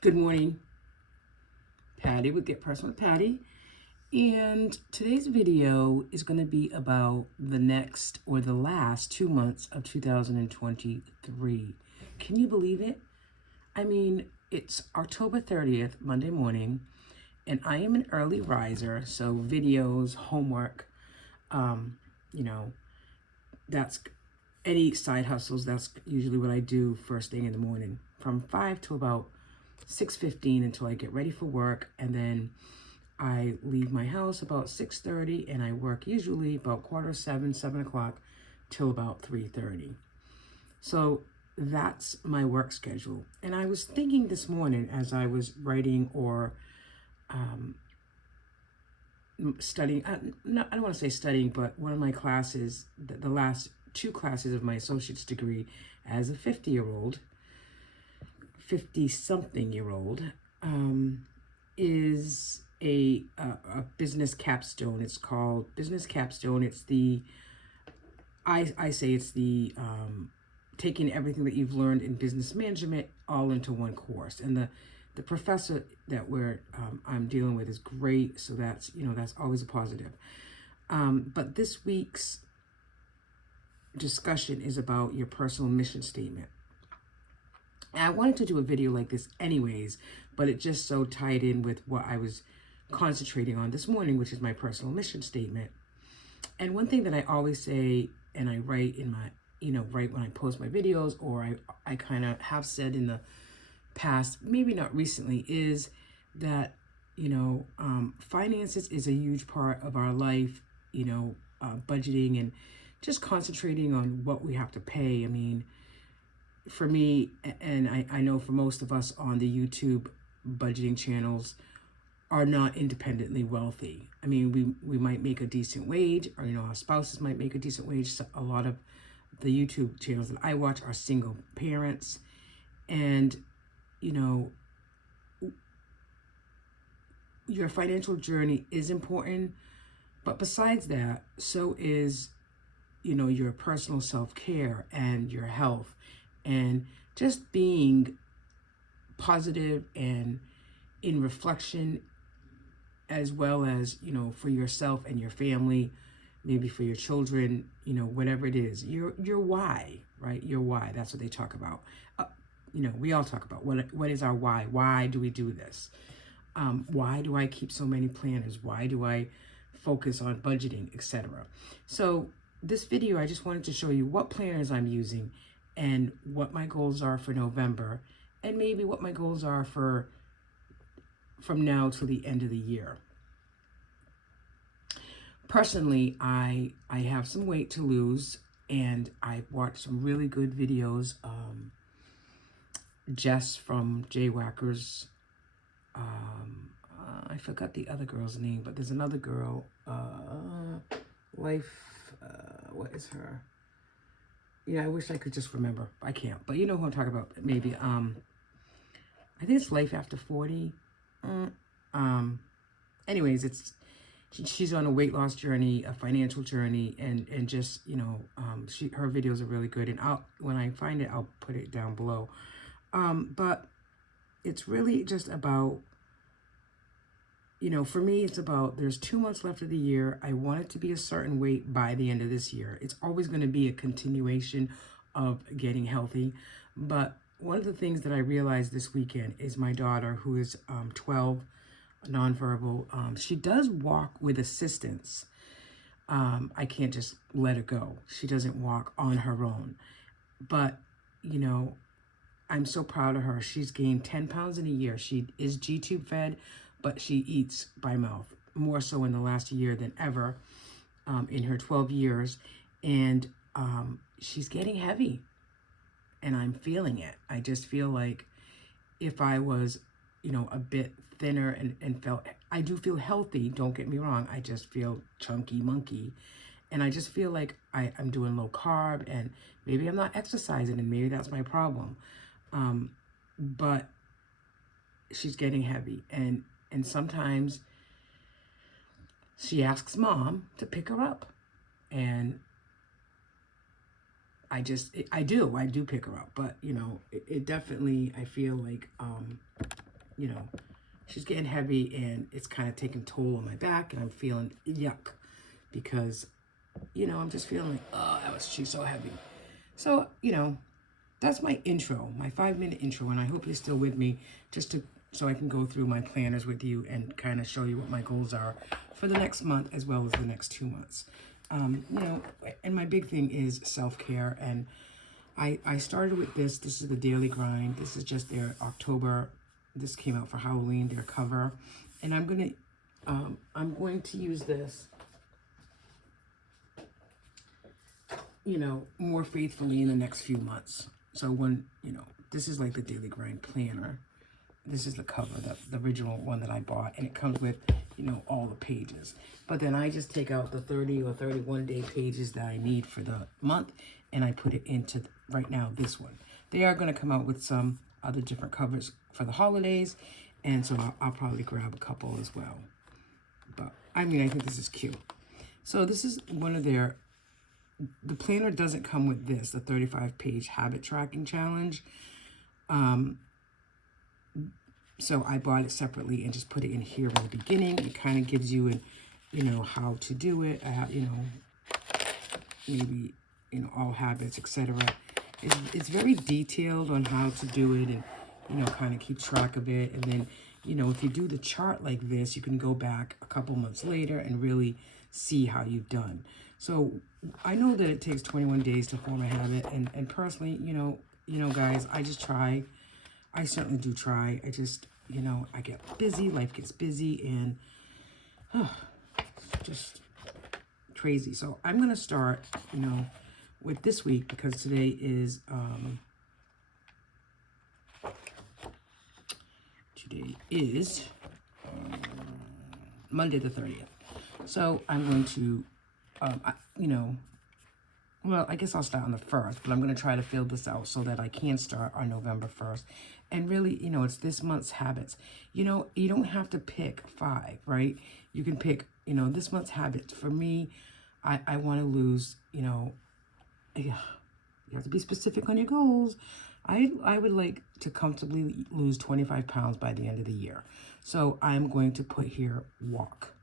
Good morning, Patty with Get Personal with Patty. And today's video is going to be about the next or the last 2 months of 2023. Can you believe it? I mean, it's October 30th, Monday morning, and I am an early riser, so videos, homework, you know, that's any side hustles. That's usually what I do first thing in the morning from 5 to about 6:15 until I get ready for work, and then I leave my house about 6:30, and I work usually about quarter 7, 7 o'clock till about 3:30. So that's my work schedule. And I was thinking this morning as I was writing or studying, I don't want to say studying, but one of my classes, the last two classes of my associate's degree as a 50-something-year-old, is a business capstone. It's called Business Capstone. It's I say it's the taking everything that you've learned in business management all into one course. And the professor that I'm dealing with is great. So that's always a positive. But this week's discussion is about your personal mission statement. And I wanted to do a video like this anyways, but it just so tied in with what I was concentrating on this morning, which is my personal mission statement. And one thing that I always say, and I write in my, right when I post my videos, or I kind of have said in the past, maybe not recently, is that, finances is a huge part of our life, budgeting and just concentrating on what we have to pay. I mean, for me, and I know for most of us on the YouTube budgeting channels, are not independently wealthy. I mean, we might make a decent wage, or our spouses might make a decent wage. So a lot of the YouTube channels that I watch are single parents, and your financial journey is important, but besides that, so is your personal self-care and your health, and just being positive and in reflection, as well as for yourself and your family, maybe for your children, whatever it is, your why, right? Your why. That's what they talk about. We all talk about what is our why do we do this? Why do I keep so many planners? Why do I focus on budgeting, etc.? So this video, I just wanted to show you what planners I'm using and what my goals are for November, and maybe what my goals are from now to the end of the year. Personally, I have some weight to lose, and I watched some really good videos. Jess from Jaywhackers. I forgot the other girl's name, but there's another girl. What is her? Yeah, I wish I could just remember. I can't, but you know who I'm talking about. Maybe. I think it's Life After 40. Anyways, she's on a weight loss journey, a financial journey, and just her videos are really good. And when I find it, I'll put it down below. But it's really just about, for me, it's about, there's 2 months left of the year. I want it to be a certain weight by the end of this year. It's always going to be a continuation of getting healthy. But one of the things that I realized this weekend is my daughter, who is 12, nonverbal, she does walk with assistance. I can't just let her go. She doesn't walk on her own. But, I'm so proud of her. She's gained 10 pounds in a year. She is G-tube fed, but she eats by mouth, more so in the last year than ever, in her 12 years. And she's getting heavy, and I'm feeling it. I just feel like if I was, a bit thinner and I do feel healthy, don't get me wrong. I just feel chunky monkey. And I just feel like I'm doing low carb, and maybe I'm not exercising, and maybe that's my problem. But she's getting heavy, and sometimes she asks mom to pick her up, and I do pick her up, but it definitely, I feel like you know, she's getting heavy, and it's kind of taking toll on my back, and I'm feeling yuck because, you know, I'm just feeling like, oh, she's so heavy. So, you know, that's my intro, my 5-minute intro, and I hope you're still with me so I can go through my planners with you and kind of show you what my goals are for the next month as well as the next 2 months. You know, and my big thing is self-care, and I started with this. This is the Daily Grind. This is just their October. This came out for Halloween, their cover, and I'm going to use this, you know, more faithfully in the next few months. So when, you know, this is like the Daily Grind planner. This is the cover, the original one that I bought, and it comes with, you know, all the pages. But then I just take out the 30 or 31 day pages that I need for the month, and I put it into, right now, this one. They are going to come out with some other different covers for the holidays, and so I'll probably grab a couple as well. But, I mean, I think this is cute. So this is one of their, the planner doesn't come with this, the 35-page habit tracking challenge. So I bought it separately and just put it in here in the beginning. It kind of gives you, you know, how to do it. I have, you know, maybe, you know, all habits, etc. It's very detailed on how to do it, and, you know, kind of keep track of it. And then, you know, if you do the chart like this, you can go back a couple months later and really see how you've done. So I know that it takes 21 days to form a habit, and personally, you know, guys, I just try. I certainly do try. I just, you know, I get busy, life gets busy, and just crazy. So I'm going to start, you know, with this week, because today is, Monday the 30th. So I'm going to, you know, well, I guess I'll start on the 1st, but I'm going to try to fill this out so that I can start on November 1st. And really, you know, it's this month's habits. You know, you don't have to pick 5, right? You can pick, you know, this month's habits. For me, I want to lose, you know, you have to be specific on your goals. I would like to comfortably lose 25 pounds by the end of the year. So I'm going to put here walk.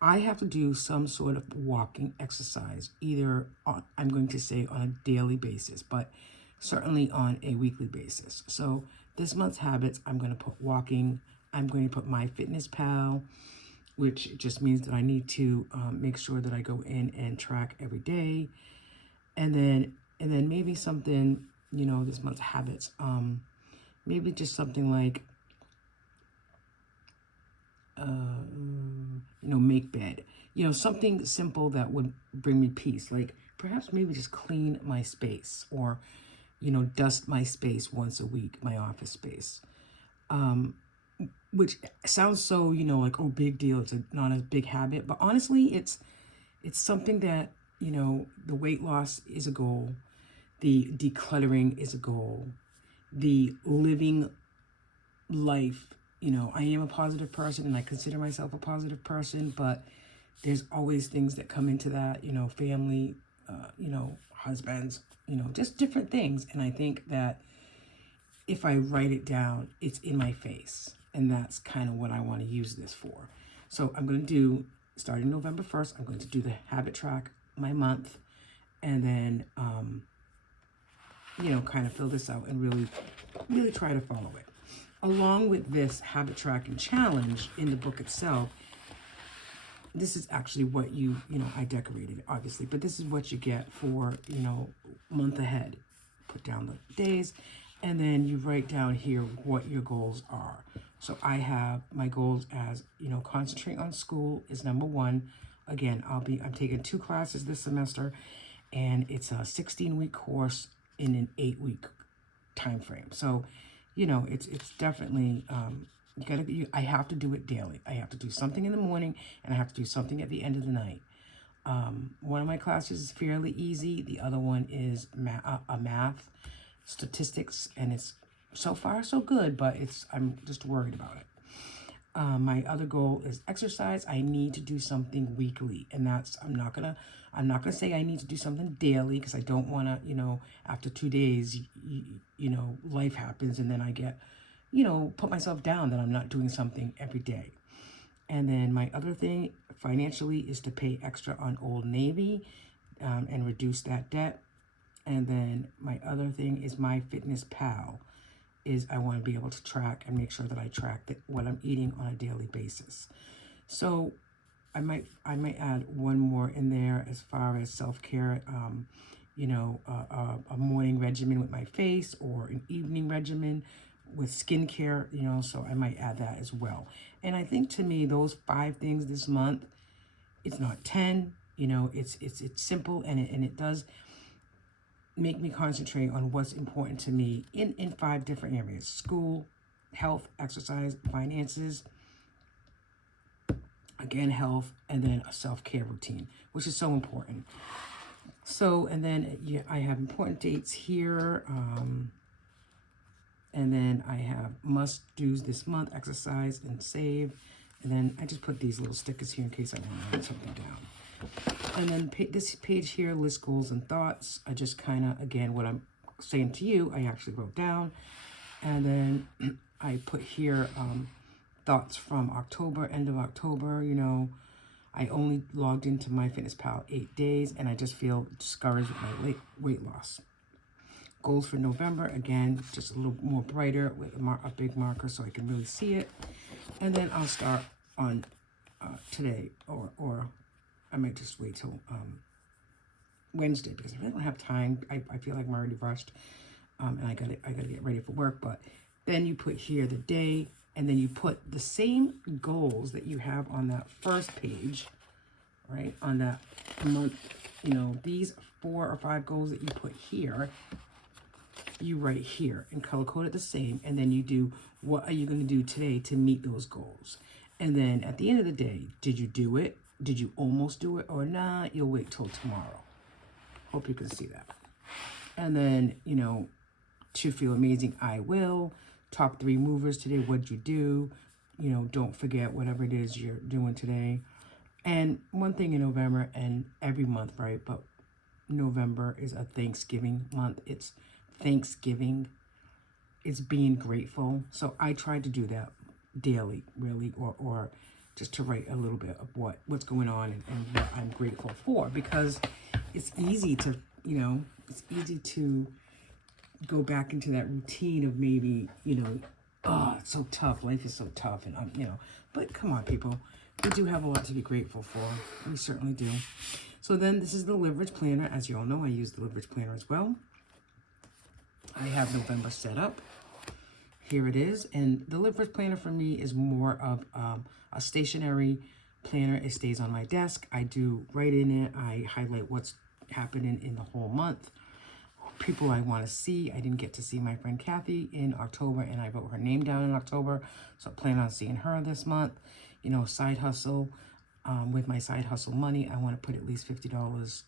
I have to do some sort of walking exercise, either I'm going to say on a daily basis, but certainly on a weekly basis. So this month's habits, I'm going to put walking. I'm going to put MyFitnessPal, which just means that I need to make sure that I go in and track every day. And then maybe something, you know, this month's habits, maybe just something like, you know, make bed, you know, something simple that would bring me peace. Like perhaps maybe just clean my space, or, you know, dust my space once a week, my office space, which sounds so, you know, like, oh, big deal. It's not a big habit, but honestly, it's something that, you know, the weight loss is a goal. The decluttering is a goal. The living life, you know, I am a positive person, and I consider myself a positive person, but there's always things that come into that, you know, family, you know, husbands, you know, just different things. And I think that if I write it down, it's in my face. And that's kind of what I want to use this for. So I'm going to do, starting November 1st, I'm going to do the habit track, my month, and then, you know, kind of fill this out and really try to follow it. Along with this habit tracking challenge in the book itself, this is actually what you know, I decorated it, obviously, but this is what you get for, you know, month ahead. Put down the days, and then you write down here what your goals are. So I have my goals as, you know, concentrate on school is number 1. Again, I'm taking 2 classes this semester, and it's a 16-week course in an 8-week time frame. So, you know, it's definitely, I have to do it daily. I have to do something in the morning, and I have to do something at the end of the night. One of my classes is fairly easy. The other one is math, statistics, and it's so far so good, but I'm just worried about it. My other goal is exercise. I need to do something weekly, and I'm not gonna say I need to do something daily, because I don't want to, you know, after 2 days, you know, life happens, and then I get, put myself down that I'm not doing something every day. And then my other thing financially is to pay extra on Old Navy and reduce that debt. And then my other thing is my Fitness Pal is I want to be able to track and make sure that I track what I'm eating on a daily basis. So I might add one more in there as far as self-care, a morning regimen with my face or an evening regimen with skincare, so I might add that as well. And I think to me, those 5 things this month, it's not 10, it's simple, and it does make me concentrate on what's important to me in 5 different areas: school, health, exercise, finances, again, health, and then a self-care routine, which is so important. So, and then I have important dates here. And then I have must-dos this month: exercise and save. And then I just put these little stickers here in case I want to write something down. And then this page here lists goals and thoughts. I just kind of, again, what I'm saying to you, I actually wrote down. And then I put here thoughts from October, end of October. I only logged into MyFitnessPal 8 days, and I just feel discouraged with my weight loss. Goals for November, again, just a little more brighter with a big marker so I can really see it. And then I'll start on today, or I might just wait till Wednesday, because if I don't have time, I feel like I'm already rushed, and I gotta get ready for work. But then you put here the day, and then you put the same goals that you have on that first page, right? On that month, these 4 or 5 goals that you put here, you write here and color code it the same, and then you do what are you going to do today to meet those goals. And then at the end of the day, did you do it? Did you almost do it? Or not? You'll wait till tomorrow. Hope you can see that. And then, to feel amazing, I will. Top 3 movers today. What'd you do? Don't forget whatever it is you're doing today. And one thing in November, and every month, right? But November is a Thanksgiving month. It's Thanksgiving. It's being grateful. So I try to do that daily, really, or just to write a little bit of what's going on and what I'm grateful for, because it's easy to, it's go back into that routine of maybe, it's so tough. Life is so tough. And, but come on, people. We do have a lot to be grateful for. We certainly do. So then this is the Leverage Planner. As you all know, I use the Leverage Planner as well. I have November set up. Here it is. And the Leverage Planner for me is more of a stationary planner. It stays on my desk. I do write in it. I highlight what's happening in the whole month. People I want to see. I didn't get to see my friend Kathy in October, and I wrote her name down in October. So I plan on seeing her this month. Side hustle. With my side hustle money, I want to put at least $50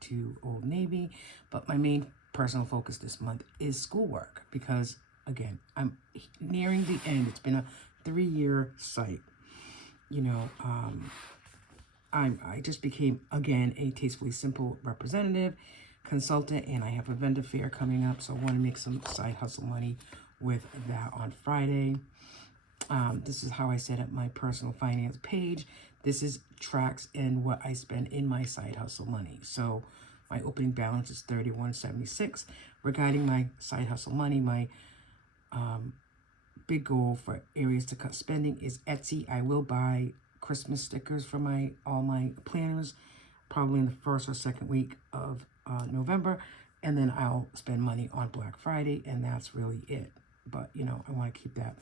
to Old Navy. But my main personal focus this month is schoolwork, because again, I'm nearing the end. It's been a 3-year site. I just became, again, a Tastefully Simple representative, consultant, and I have a vendor fair coming up, so I want to make some side hustle money with that on Friday. This is how I set up my personal finance page. This is tracks and what I spend in my side hustle money. So my opening balance is $31.76. Regarding my side hustle money, my big goal for areas to cut spending is Etsy. I will buy Christmas stickers for all my planners, probably in the first or second week of November, and then I'll spend money on Black Friday, and that's really it. But I want to keep that.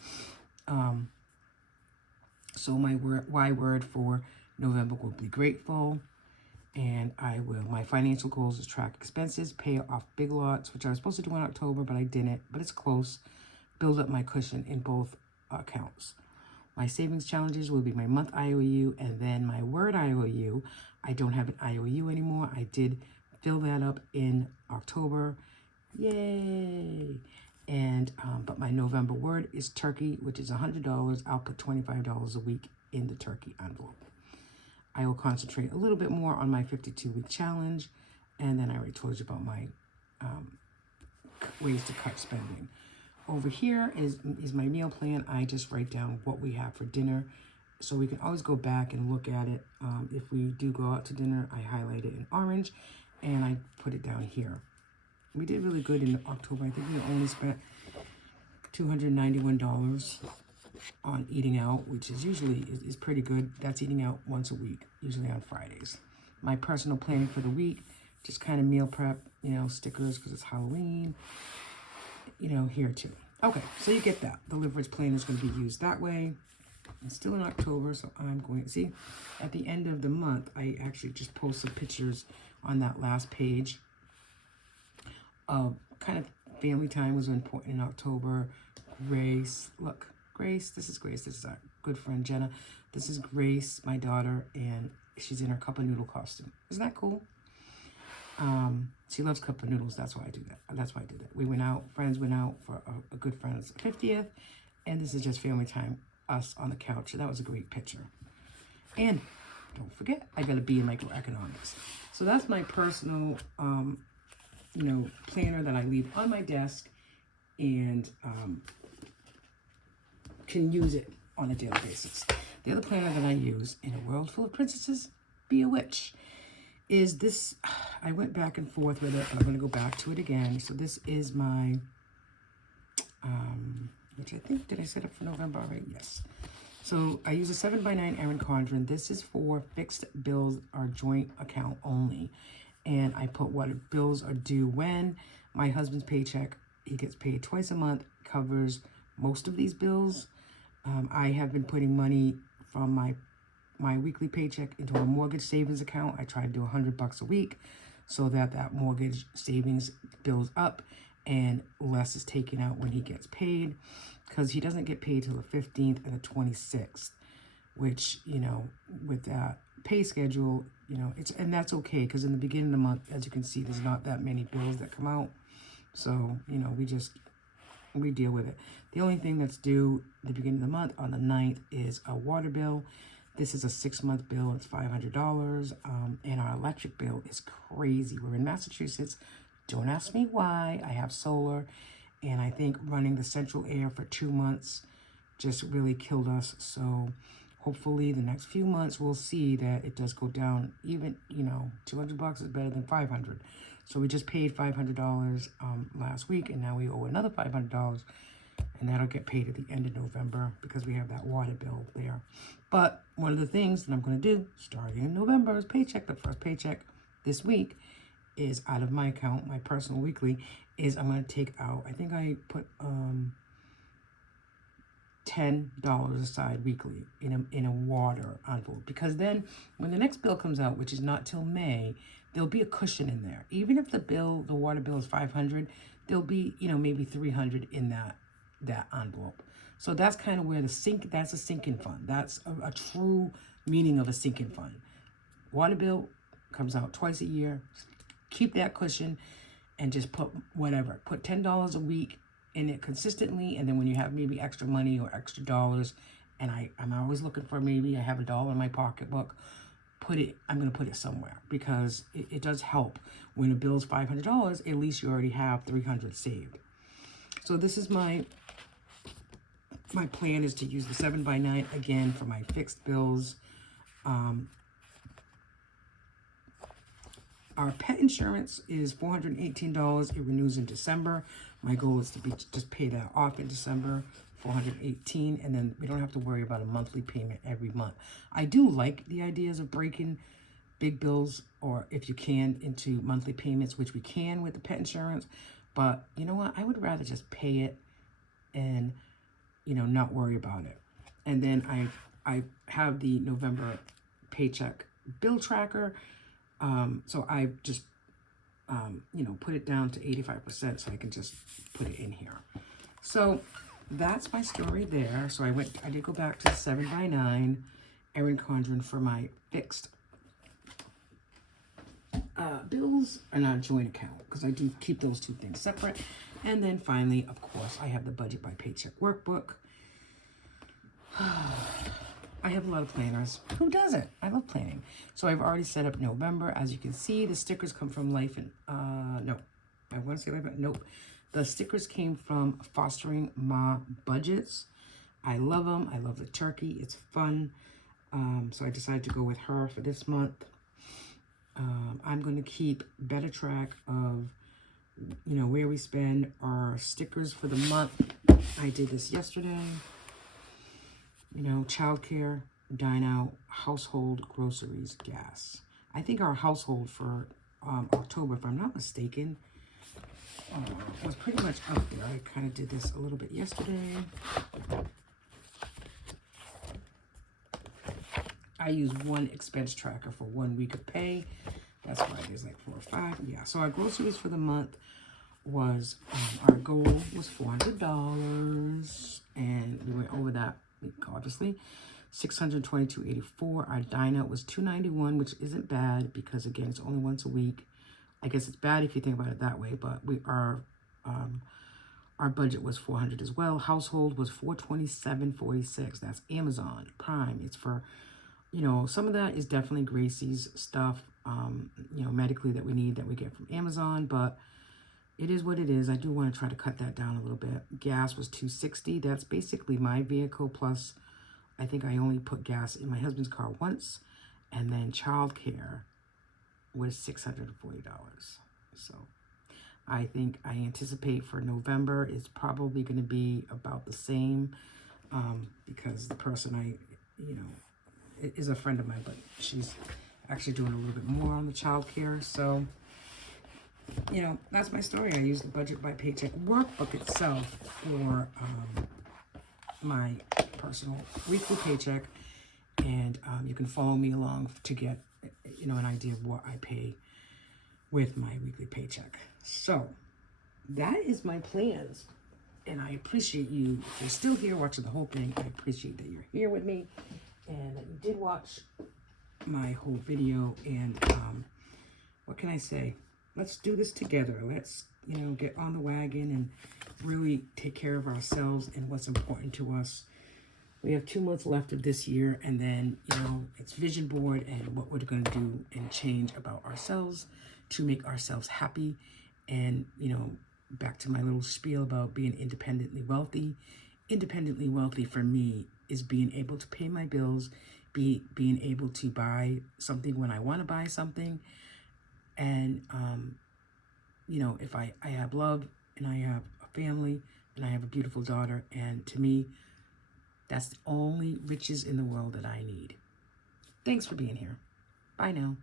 So my word for November will be grateful, and my financial goals is track expenses, pay off big lots, which I was supposed to do in October, but I didn't, but it's close. Build up my cushion in both accounts. My savings challenges will be my month IOU, and then my word IOU. I don't have an IOU anymore. I did fill that up in October. Yay! And but my November word is turkey, which is $100. I'll put $25 a week in the turkey envelope. I will concentrate a little bit more on my 52-week challenge, and then I already told you about my ways to cut spending. Over here is my meal plan. I just write down what we have for dinner, so we can always go back and look at it. If we do go out to dinner, I highlight it in orange, and I put it down here. We did really good in October. I think we only spent $291 on eating out, which is usually is pretty good. That's eating out once a week, usually on Fridays. My personal planning for the week, just kind of meal prep, you know, stickers because it's Halloween, you know, here too. Okay, so you get that. The leverage plan is going to be used that way. It's still in October, so I'm going to see at the end of the month, I actually just post some pictures on that last page of kind of family time was important in October. Grace, look, Grace, this is Grace. This is our good friend Jenna. This is Grace, my daughter, and she's in her cup of noodle costume. Isn't that cool? She loves cup of noodles. That's why I do that. That's why I did that. We went out, friends went out for a good friend's 50th, and this is just family time, us on the couch. And that was a great picture. And don't forget, I got a B in microeconomics. So that's my personal, you know, planner that I leave on my desk and can use it on a daily basis. The other planner that I use in a world full of princesses, be a witch, is this. I went back and forth with it, but I'm going to go back to it again. So this is my, which I think, did I set up for November already? Yes. So I use a 7x9 Erin Condren. This is for fixed bills or joint account only. And I put what bills are due when. My husband's paycheck, he gets paid twice a month, covers most of these bills. I have been putting money from my weekly paycheck into a mortgage savings account. I try to do $100 a week so that mortgage savings builds up and less is taken out when he gets paid, because he doesn't get paid till the 15th and the 26th, which, you know, with that pay schedule, you know, and that's okay, because in the beginning of the month, as you can see, there's not that many bills that come out. So, you know, we deal with it. The only thing that's due at the beginning of the month on the 9th is a water bill. This is a 6-month bill. It's $500. And our electric bill is crazy. We're in Massachusetts. Don't ask me why. I have solar. And I think running the central air for 2 months just really killed us. So hopefully the next few months we'll see that it does go down. Even, you know, $200 is better than $500. So we just paid $500 last week, and now we owe another $500, and that'll get paid at the end of November because we have that water bill there. But one of the things that I'm going to do starting in November's paycheck, the first paycheck this week, is out of my account, my personal weekly, is I'm going to take out, I think I put $10 aside weekly in a water envelope, because then when the next bill comes out, which is not till May, there'll be a cushion in there. Even if the water bill is $500, there'll be, you know, maybe $300 in that envelope. So that's kind of where that's a sinking fund. That's a true meaning of a sinking fund. Water bill comes out twice a year. Keep that cushion and just put whatever. Put $10 a week in it consistently, and then when you have maybe extra money or extra dollars, and I'm always looking for, maybe I have $1 in my pocketbook, I'm going to put it somewhere, because it does help. When a bill's $500, at least you already have $300 saved. So this is my plan, is to use the 7x9 again for my fixed bills. Our pet insurance is $418. It renews in December. My goal is to just pay that off in December, $418, and then we don't have to worry about a monthly payment every month. I do like the ideas of breaking big bills, or if you can, into monthly payments, which we can with the pet insurance. But you know what? I would rather just pay it and, you know, not worry about it. And then I have the November paycheck bill tracker. So I just, you know, put it down to 85% so I can just put it in here. So that's my story there. So I did go back to the 7x9 Erin Condren for my fixed bills and our joint account, because I do keep those two things separate. And then finally, of course, I have the budget by paycheck workbook. I have a lot of planners. Who doesn't? I love planning. So I've already set up November. As you can see, the stickers come from Life and, no, I want to say Life, nope. The stickers came from Fostering Ma Budgets. I love them. I love the turkey. It's fun. So I decided to go with her for this month. I'm going to keep better track of, where we spend our stickers for the month. I did this yesterday. Childcare, dine out, household, groceries, gas. I think our household for October, if I'm not mistaken, was pretty much up there. I kind of did this a little bit yesterday. I use one expense tracker for 1 week of pay. That's why there's like 4 or 5. Yeah, so our groceries for the month was, our goal was $400. And we went over that week, obviously. $622.84. Our dine out was $291, which isn't bad because, again, it's only once a week. I guess it's bad if you think about it that way, but our budget was $400 as well. Household was $427.46. That's Amazon Prime. It's for, some of that is definitely Gracie's stuff, medically that we need that we get from Amazon, but it is what it is. I do want to try to cut that down a little bit. Gas was $260. That's basically my vehicle plus, I think I only put gas in my husband's car once, and then childcare was $640. So I think I anticipate for November it's probably going to be about the same, because the person is a friend of mine, but she's actually doing a little bit more on the childcare. So, that's my story. I use the budget by paycheck workbook itself for my personal weekly paycheck, and you can follow me along to get an idea of what I pay with my weekly paycheck. So that is my plans, and I appreciate you. If you're still here watching the whole thing, I appreciate that you're here with me and that you did watch my whole video. And what can I say? Let's do this together. Let's get on the wagon and really take care of ourselves and what's important to us. We have 2 months left of this year, and then, it's vision board and what we're going to do and change about ourselves to make ourselves happy. And, back to my little spiel about being independently wealthy. Independently wealthy for me is being able to pay my bills, being able to buy something when I want to buy something. And, if I have love and I have a family and I have a beautiful daughter, and to me, that's the only riches in the world that I need. Thanks for being here. Bye now.